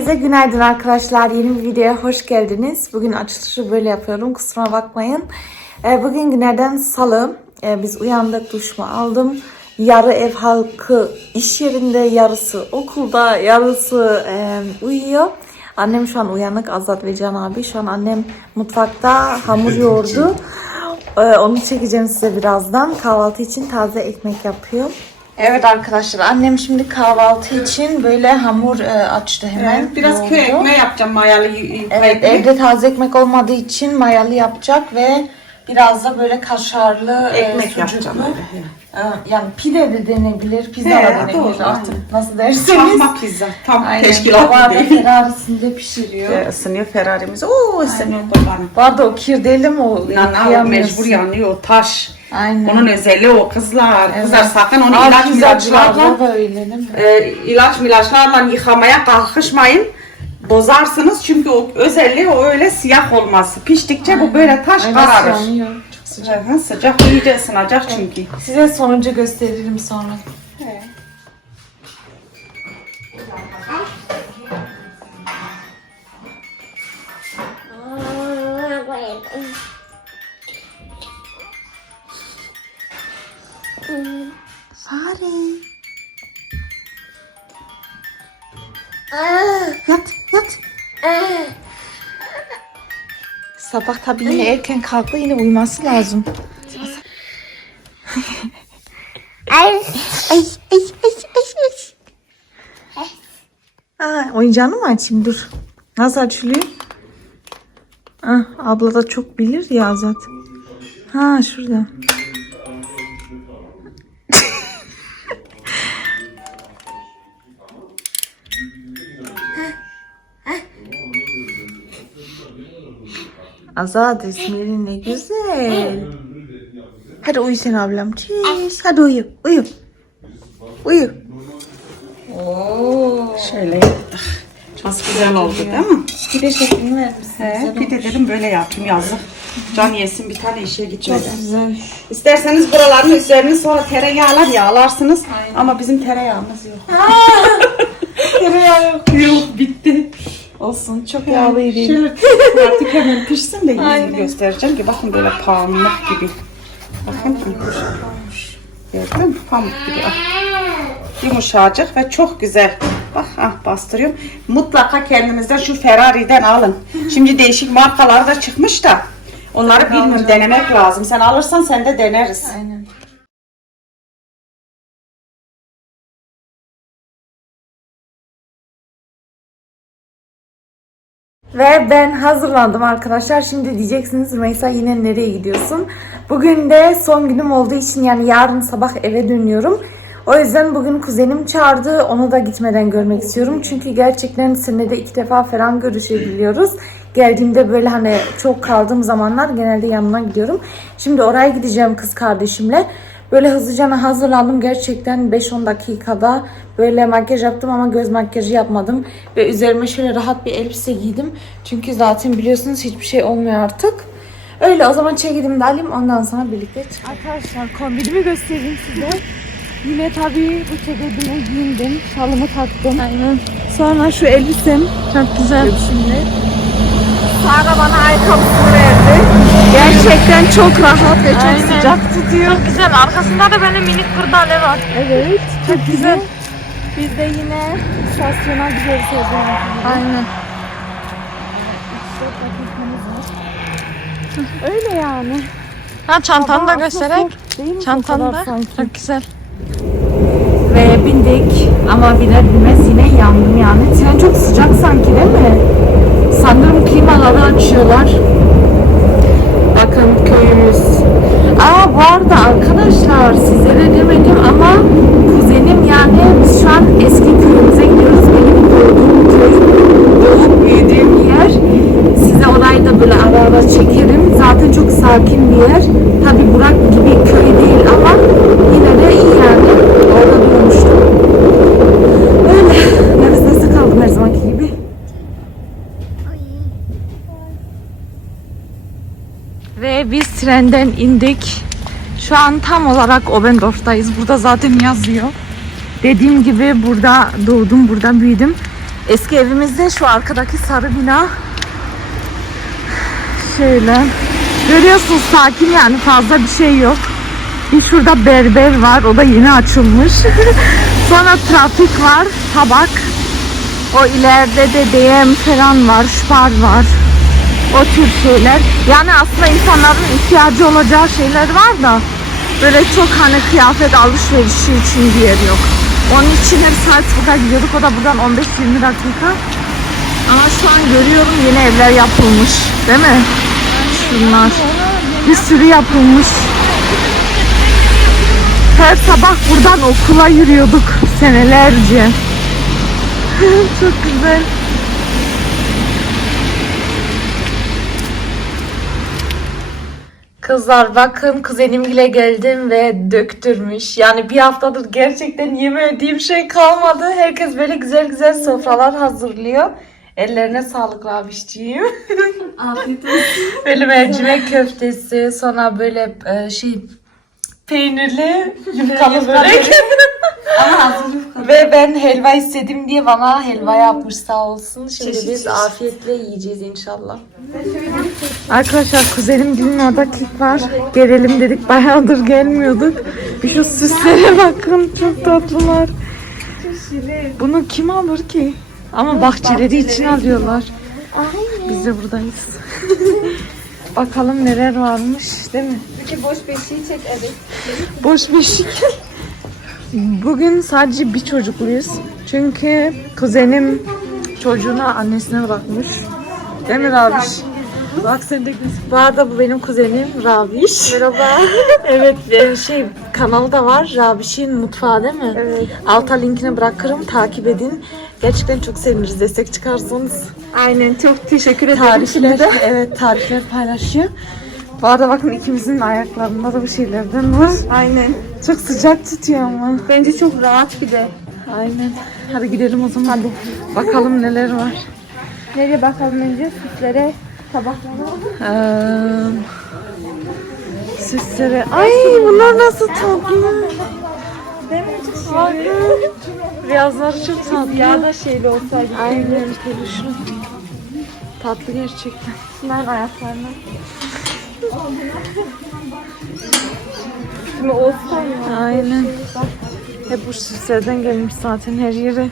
Herkese günaydın arkadaşlar. Yeni bir videoya hoş geldiniz. Bugün açılışı böyle yapıyorum. Kusura bakmayın. Ee, Bugün günlerden salı. Ee, Biz uyandık, duşumu aldım. Yarı ev halkı iş yerinde, yarısı okulda, yarısı uyuyor. Annem şu an uyanık, Azat ve Can abi. Şu an annem mutfakta hamur yoğurdu. Ee, Onu çekeceğim size birazdan. Kahvaltı için taze ekmek yapıyor. Evet arkadaşlar annem şimdi kahvaltı için böyle hamur e, açtı hemen. Evet, biraz köy ekmeği yapacağım mayalı Evet ekmek. evde taze ekmek olmadığı için mayalı yapacak ve biraz da böyle kaşarlı Ekmek e, sucuklu. yapacağım öyle. E, yani pide de denebilir, pizza da denebilir doğru, artık aynen. nasıl derseniz. Çakma pizza. Tam Aynen. teşkilat değil. Ferrari'sinde pişiriyor. Ee, Isınıyor Ferrari'miz. Oo ısınıyor kurbanım. Bu arada o kir değil mi o? Nana mecbur yanıyor taş. Aynen. Onun özelliği o kızlar. Evet. Kızlar sakın onu ilaç mi? e, ilaç milaçlarla yıkamaya kalkışmayın. Bozarsınız çünkü o özelliği o öyle siyah olması. Piştikçe bu böyle taş Aynen, kararır. yanıyor. Çok sıcak. Hı Sıcak iyice ısınacak çünkü. Size sonucu gösteririm sonra. Fare. Yat, yat. Sabah tabii yine erken kalktı yine uyuması lazım. Ay. Ay, ay, ay, ay. Aa, oyuncağını mı açayım? Dur. Nasıl açılıyor? Ah, abla da çok bilir ya zaten. Ha şurada. Azat ismi ne güzel. Hadi uyu sen ablam. Çiş. Hadi uyu. Uyu. Uyu. Oo. Şöyle. Nasıl güzel oldu değil mi? Bir de şeklini vermişsin. He, bir de dedim böyle yapayım yazık. Can yesin bir tane işe gitmedi. Güzel. İsterseniz buraların üzerini sonra tereyağlar yağlarsınız. Ama bizim tereyağımız yok. Tereyağı yok. Yok bitti. Olsun çok yağlıydı. Şöyle artık hemen pişsin de yüzünü göstereceğim ki bakın böyle pamuk gibi. Bakın. Gördün mü? Pamuk gibi. Ah. Yumuşacık ve çok güzel. Bak ah bastırıyorum. Mutlaka kendinizden şu Ferrari'den alın. Şimdi değişik markalar da çıkmış da. Onları bilmiyorum denemek lazım. Sen alırsan sen de deneriz. Aynen. Ve ben hazırlandım arkadaşlar. Şimdi diyeceksiniz Rümeysa yine nereye gidiyorsun? Bugün de son günüm olduğu için yani yarın sabah eve dönüyorum. O yüzden bugün kuzenim çağırdı. Onu da gitmeden görmek istiyorum. Çünkü gerçekten senede iki defa falan görüşebiliyoruz. Geldiğimde böyle hani çok kaldığım zamanlar genelde yanına gidiyorum. Şimdi oraya gideceğim kız kardeşimle. Böyle hızlıca hazırlandım. Gerçekten 5-10 dakikada böyle makyaj yaptım ama göz makyajı yapmadım. Ve üzerime şöyle rahat bir elbise giydim. Çünkü zaten biliyorsunuz hiçbir şey olmuyor artık. Öyle o zaman çekildim de alayım ondan sonra birlikte çıkalım. Arkadaşlar kombinimi göstereyim size. Yine tabii bu ceketimi giyindim. Şalımı taktım. Aynen. Sonra şu elbisem. Çok güzel. Şimdi. Sara bana ayakkabısını verdi. Gerçekten çok rahat ve çok sıcak tutuyor. Çok güzel. Arkasında da benim minik kırdale var. Evet, çok güzel. Biz de yine istasyona gidiyoruz Aynen. Öyle yani. Ha çantanı da Aslında göstererek. Çantanı da. Çok güzel. Ve bindik ama biner binmez yine yandım yani. Tren çok sıcak sanki değil mi? Sanırım klimaları açıyorlar. Bakın köyümüz. Aa bu arada arkadaşlar sizlere demedim ama kuzenim yani biz şu an eski köyümüze gidiyoruz. Benim doğduğum köy, doğup büyüdüğüm yer. Size orayı da böyle ara ara çekerim. Zaten çok sakin bir yer. Tabi Burak gibi köy değil ama yine de iyi yani. Orada durmuştum. Öyle. Nefes nefese kaldım her zamanki gibi. Ve biz trenden indik. Şu an tam olarak Obendorf'tayız. Burada zaten yazıyor. Dediğim gibi burada doğdum, burada büyüdüm. Eski evimizde şu arkadaki sarı bina. Şöyle. Görüyorsunuz sakin yani fazla bir şey yok. Bir şurada berber var. O da yeni açılmış. Sonra trafik var. Tabak. O ileride de DM falan var. Spar var. O tür şeyler. Yani aslında insanların ihtiyacı olacağı şeyler var da böyle çok hani kıyafet alışverişi için bir yer yok. Onun için hep Salzburg'a gidiyorduk. O da buradan 15-20 dakika. Ama şu an görüyorum yeni evler yapılmış. Değil mi? Şunlar. Bir sürü yapılmış. Her sabah buradan okula yürüyorduk senelerce. Çok güzel. Kızlar bakın kuzenimle geldim ve döktürmüş. Yani bir haftadır gerçekten yemediğim şey kalmadı. Herkes böyle güzel güzel sofralar hazırlıyor. Ellerine sağlık abişciğim. Afiyet olsun. Böyle mercimek köftesi, sonra böyle e, şey peynirli yufkalı börek. Ama Ve ben helva istedim diye bana helva yapmış sağ olsun. Şimdi biz afiyetle yiyeceğiz inşallah. Arkadaşlar kuzenim dilin orada kek var. Gelelim dedik bayağıdır gelmiyorduk. Bir şu süslere bakın çok tatlılar. Bunu kim alır ki? Ama bahçeleri için alıyorlar. Biz de buradayız. Bakalım neler varmış değil mi? Peki boş beşiği çek evet. Boş beşik. Bugün sadece bir çocukluyuz. Çünkü kuzenim çocuğunu annesine bırakmış. Değil mi Rabiş? Bak sen de Bu arada bu benim kuzenim Rabiş. Merhaba. evet e, şey kanalı da var. Rabiş'in mutfağı değil mi? Evet. Alta linkini bırakırım. Takip edin. Gerçekten çok seviniriz destek çıkarsanız. Aynen çok teşekkür ederim. Tarifler, evet tarifler paylaşıyor. Bu arada bakın ikimizin ayaklarında da bir şeylerden var. Aynen. Çok sıcak tutuyor ama. Bence çok rahat bir de. Aynen. Hadi gidelim o zaman. Hadi. Bakalım neler var. Nereye bakalım önce? Süslere, tabaklara. Ee, süsleri. Ay bunlar nasıl tatlı. Bakın. Beyazları çok tatlı. Ya da şeyli olsaydı. Aynen. Peluşlu. Tatlı gerçekten. Bunların ayaklarına. Şimdi olsa ya. Aynen. Hep bu süslerden gelmiş zaten her yere.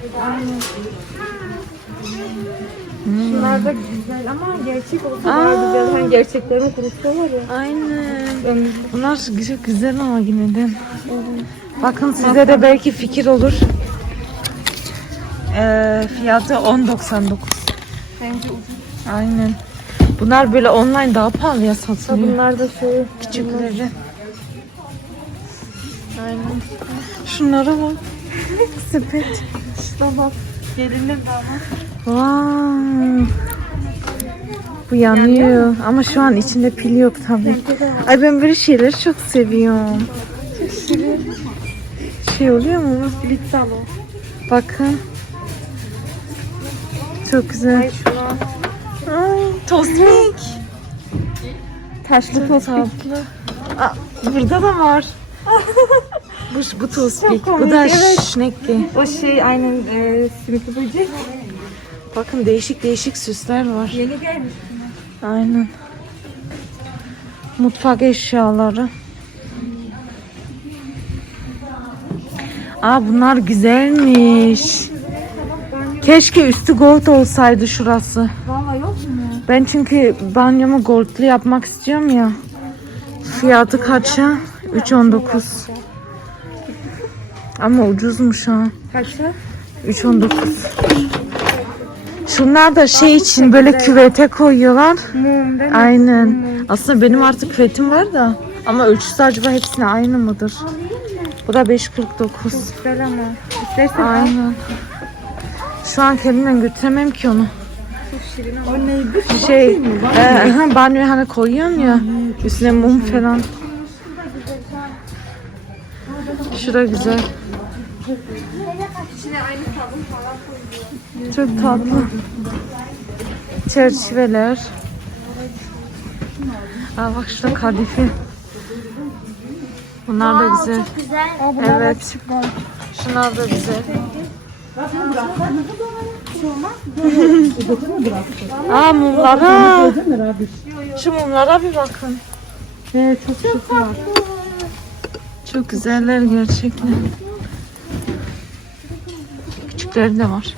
Bunlar da güzel ama gerçek olsa daha güzel. Hani gerçeklerini kurutsalar ya. Aynen. Bunlar güzel, güzel ama yine de. Bakın size de belki fikir olur. Ee, fiyatı 10.99. Bence Aynen. Bunlar böyle online daha pahalıya satılıyor. Bunlar da şöyle. Küçükleri. Aynen. Şunlara bak. Sepet. Şuna bak. Gelinlik Vay. Bu yanıyor. Ama şu an içinde pil yok tabii. Ay ben böyle şeyleri çok seviyorum. Şey oluyor mu? Blitz ama. Bakın. Çok güzel. Ay, tosmik. Taşlı tatlı. Aa, burada da var. bu, bu tospik. Bu da evet. şnekli. O şey aynen e, sümüklü böcek. Bakın değişik değişik süsler var. Yeni gelmiş. Aynen. Mutfak eşyaları. Aa bunlar güzelmiş. Keşke üstü gold olsaydı şurası. Valla yok mu? Ben çünkü banyomu goldlu yapmak istiyorum ya. Fiyatı kaça? 3.19. Ama ucuzmuş ha. Kaçta? 3.19. Şunlar da şey için böyle küvete koyuyorlar. Mum değil mi? Aynen. Aslında benim artık küvetim var da. Ama ölçüsü acaba hepsine aynı mıdır? Bu da 5.49. Güzel ama. İstersen al. Aynen. Şu an kendimden götüremem ki onu. O neydi? Şey, e, banyoya hani koyuyorum ya. Üstüne mum falan. Şura güzel. Çok tatlı. Çerçeveler. Aa bak şurada kadife. Bunlar da güzel. Evet. Şunlar da güzel. Aa mumlara. Şu mumlara bir bakın. Evet çok güzel. Çok güzeller gerçekten. Küçükleri de var.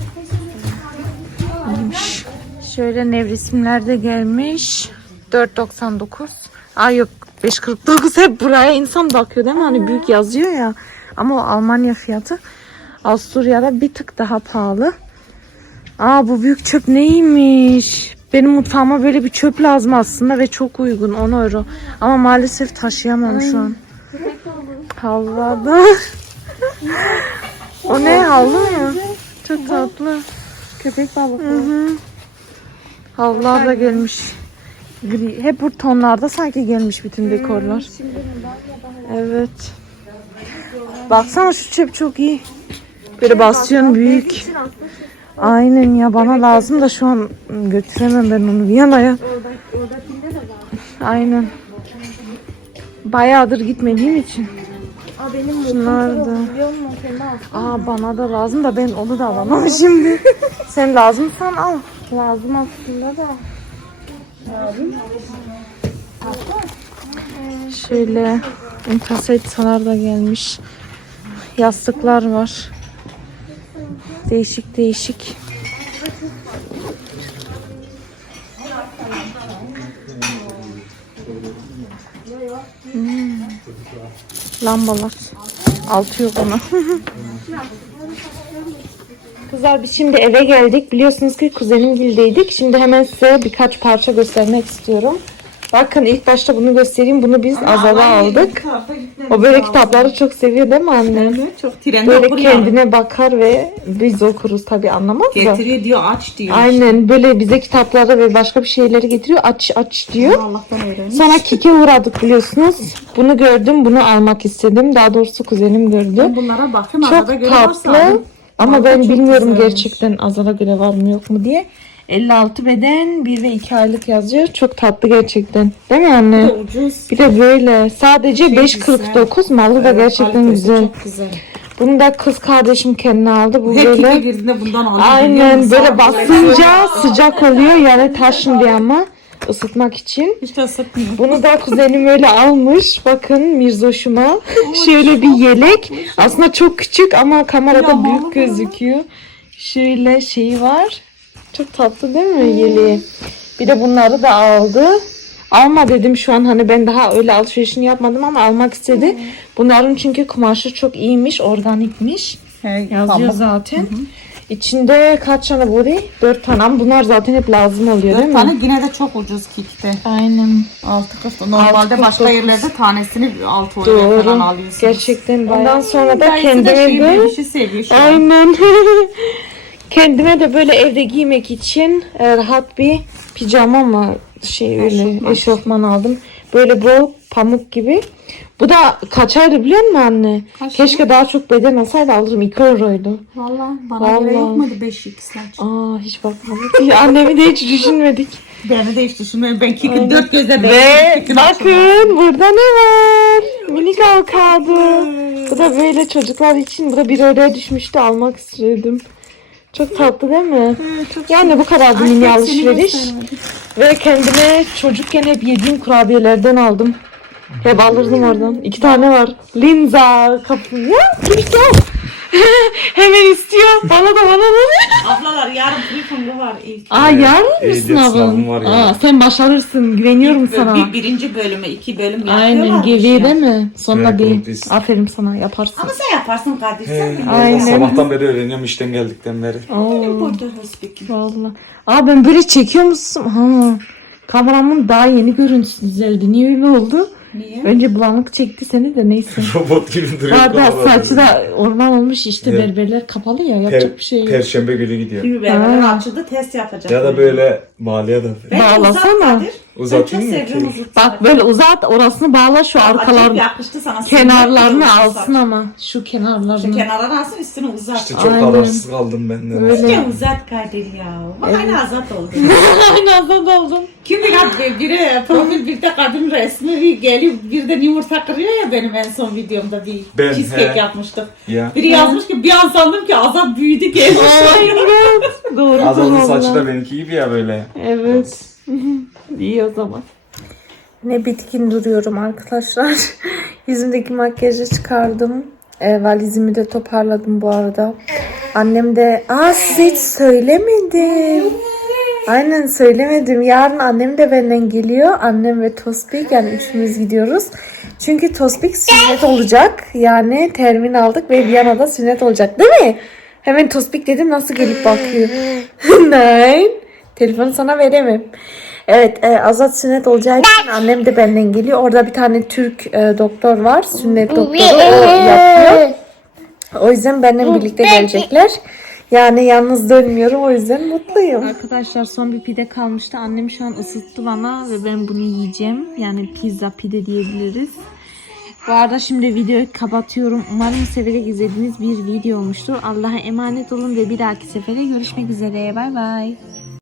Şöyle nevresimler de gelmiş. 4.99. Ay yok 5.49 hep buraya insan bakıyor değil mi? Hani büyük yazıyor ya. Ama o Almanya fiyatı. Avusturya'da bir tık daha pahalı. Aa bu büyük çöp neymiş? Benim mutfağıma böyle bir çöp lazım aslında ve çok uygun 10 euro. Ama maalesef taşıyamam şu an. Havladı. o ne havlu mu? Çok tatlı. Köpek balığı. Havlular da gelmiş. Gri. Hep bu tonlarda sanki gelmiş bütün dekorlar. Evet. Baksana şu çöp çok iyi. Böyle basyon büyük. Aynen ya bana lazım da şu an götüremem ben onu Viyana'ya. Aynen. Bayağıdır gitmediğim için. Aa benim Şunlar da. Aa bana da lazım da ben onu da alamam şimdi. Sen lazımsan al. Lazım aslında da. Şöyle intasetsalar da gelmiş. Yastıklar var. Değişik değişik. Hmm. Lambalar. Altı yok ona. Kızlar biz şimdi eve geldik. Biliyorsunuz ki kuzenim gildeydik. Şimdi hemen size birkaç parça göstermek istiyorum. Bakın ilk başta bunu göstereyim. Bunu biz Azal'a aldık. O böyle kitapları çok seviyor değil mi anne? Evet çok trende Böyle okuyor. kendine bakar ve biz okuruz tabi anlamaz da. Getiriyor diyor aç diyor. Aynen böyle bize kitapları ve başka bir şeyleri getiriyor. Aç aç diyor. Allah'tan öğrenmiş. Sonra Kik'e uğradık biliyorsunuz. Bunu gördüm, bunu almak istedim. Daha doğrusu kuzenim gördü. Bunlara bakın Çok arada tatlı. Ama Vallahi ben bilmiyorum güzelmiş. gerçekten Azal'a göre var mı yok mu diye. 56 beden 1 ve 2 aylık yazıyor. Çok tatlı gerçekten. Değil mi anne? Ucuz. Bir de böyle. Sadece 5.49 malı da gerçekten güzel. Çok güzel. Bunu da kız kardeşim kendine aldı. Bu Hep böyle girdiğinde bundan aynen böyle basınca sıcak oluyor yani taşın diye ama ısıtmak için. Hiç de sıkmıyor. Bunu da kuzenim öyle almış. Bakın Mirzoş'uma. Şöyle bir yelek. Aslında çok küçük ama kamerada büyük gözüküyor. Şöyle şeyi var. Çok tatlı değil mi yeleği? Bir de bunları da aldı. Alma dedim şu an hani ben daha öyle alışverişini yapmadım ama almak istedi. Bunların çünkü kumaşı çok iyiymiş, organikmiş. Yazıyor zaten. İçinde kaç tane body? Dört tane ama bunlar zaten hep lazım oluyor değil Dört mi? tane yine de çok ucuz kikte. Aynen. Altı kırk. Normalde Altı başka kırk yerlerde tanesini altı euroya falan Doğru. alıyorsunuz. Gerçekten bayağı. Ondan sonra da Kendime kendime de şey, de bir şey seviyor şu an. aynen kendime de böyle evde giymek için e, rahat bir pijama mı şey öyle eşofman aldım. Böyle bu pamuk gibi. Bu da kaçaydı biliyor musun anne? Keşke daha çok beden olsaydı alırım 2 euroydu. Valla bana göre Vallahi. yok muydu 5 x'ler? Aa hiç bakmadık. Annemi de hiç düşünmedik. Beni de hiç düşünmüyorum. Ben kiki dört gözle Ve bakın burada ne var? Minik avokado. Bu da böyle çocuklar için. Bu da bir oraya düşmüştü almak istedim. Çok tatlı değil mi? yani bu kadardı mini alışveriş. Ve kendime çocukken hep yediğim kurabiyelerden aldım. Hep alırdım oradan. İki tane var. Linza kapı. Ya gel. Hemen istiyor. Bana da bana da. Ablalar yarın briefingi var ilk. Aa yarın mı ehliyet sınavın? var ya. Aa, sen başarırsın. Güveniyorum sana. Bir, birinci bölümü, iki bölüm. Aynen gibi ya. mi? Sonra Evet, bir biz- aferin sana yaparsın. Ama sen yaparsın Kadir. Sen mi? Aynen. Sabahtan beri öğreniyorum işten geldikten beri. Oo, Burada speaking. vallahi. Aa ben böyle çekiyor musun? Ha. Kameramın daha yeni görüntüsü düzeldi. Niye öyle oldu? Niye? Önce bulanık çekti seni de neyse. Robot gibi duruyor. Daha da kafalar. saçı da orman olmuş işte Evet. berberler kapalı ya yapacak Per- bir şey yok. Perşembe günü gidiyor. Şimdi beraber açıldı test yapacak. Ya da böyle maliye da. Belki Bağlasana. Kadir. Uzatayım mı ki? Bak böyle uzat orasını bağla şu Acayip arkalar yakıştı sana. kenarlarını alsın ama şu Şu kenarlarını. kenarlarını alsın üstünü uzat. İşte çok Aynen. kararsız kaldım ben de. Öyle. Ya uzat Kadir ya. Bak hala azat oldu. Aynı anda oldum. Kim bilir biri profil birde kadın resmi bir geliyor birden yumurta kırıyor ya benim en son videomda bir Ben, cheesecake he. yapmıştık. Ya. Biri yazmış ki bir an sandım ki azat büyüdü ki. Doğru. Azal'ın vallahi. saçı da benimki gibi ya böyle. Evet. İyi o zaman. Ne bitkin duruyorum arkadaşlar. Yüzümdeki makyajı çıkardım. E, valizimi de toparladım bu arada. Annem de... Aa size hiç söylemedim. Aynen söylemedim. Yarın annem de benden geliyor. Annem ve Tospik yani üçümüz gidiyoruz. Çünkü Tospik sünnet olacak. Yani termin aldık ve Viyana'da sünnet olacak değil mi? Hemen Tospik dedim nasıl gelip bakıyor. Nein. Telefonu sana veremem. Evet e, Azat sünnet olacağı için annem de benden geliyor. Orada bir tane Türk e, doktor var. Sünnet doktoru o yapıyor. O yüzden benimle birlikte gelecekler. Yani yalnız dönmüyorum o yüzden mutluyum. Arkadaşlar son bir pide kalmıştı. Annem şu an ısıttı bana ve ben bunu yiyeceğim. Yani pizza pide diyebiliriz. Bu arada şimdi videoyu kapatıyorum. Umarım severek izlediğiniz bir video olmuştur. Allah'a emanet olun ve bir dahaki sefere görüşmek üzere. Bay bay.